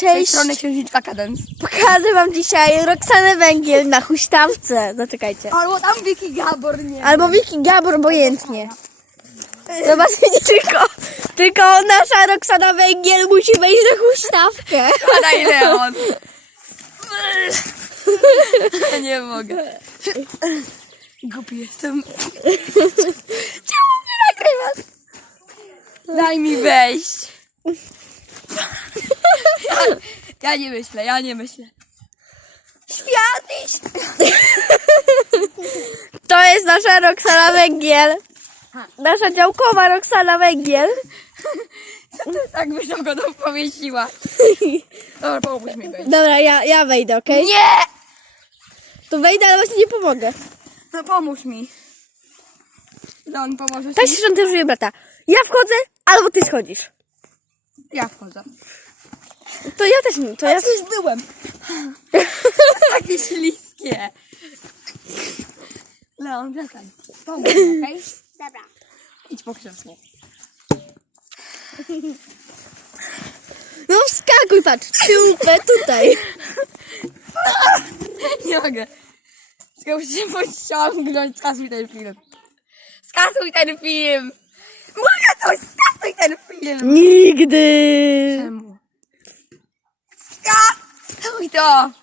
Z tej Cześć! strony księżniczka Kadens. Pokażę wam dzisiaj Roxanę Węgiel na huśtawce. Zaczekajcie. Albo tam Wiki Gabor, nie. Albo Wiki Gabor, obojętnie. Zobaczcie, tylko, tylko nasza Roxana Węgiel musi wejść na huśtawkę. Padaj Leon. nie mogę. Głupi jestem. Czemu mnie nagrywasz? Daj mi wejść. Ja, nie myślę, ja nie myślę. Światło! To jest nasza Roxana Węgiel. Nasza działkowa Roxana Węgiel. Co ty tak wysoko to powiesiła? Dobra, pomóż mi wejść. Dobra, ja, ja wejdę, okej? Nie! To wejdę, ale właśnie nie pomogę. No pomóż mi. Leon, pomożesz Tak mi? się szantażuje brata. Ja wchodzę, albo ty schodzisz. Ja wchodzę. To ja też nie, to ja... Ja już byłem. Takie śliskie. Leon, wracaj. Pomóż okej? Dobra. Idź po krzesło. No wskakuj, patrz, tyłkę tutaj. Nie mogę. Tylko muszę się podciągnąć. Skasuj ten film. Skasuj ten film. Mówię coś, skasuj ten film. Nigdy. Czemu? Skasuj to.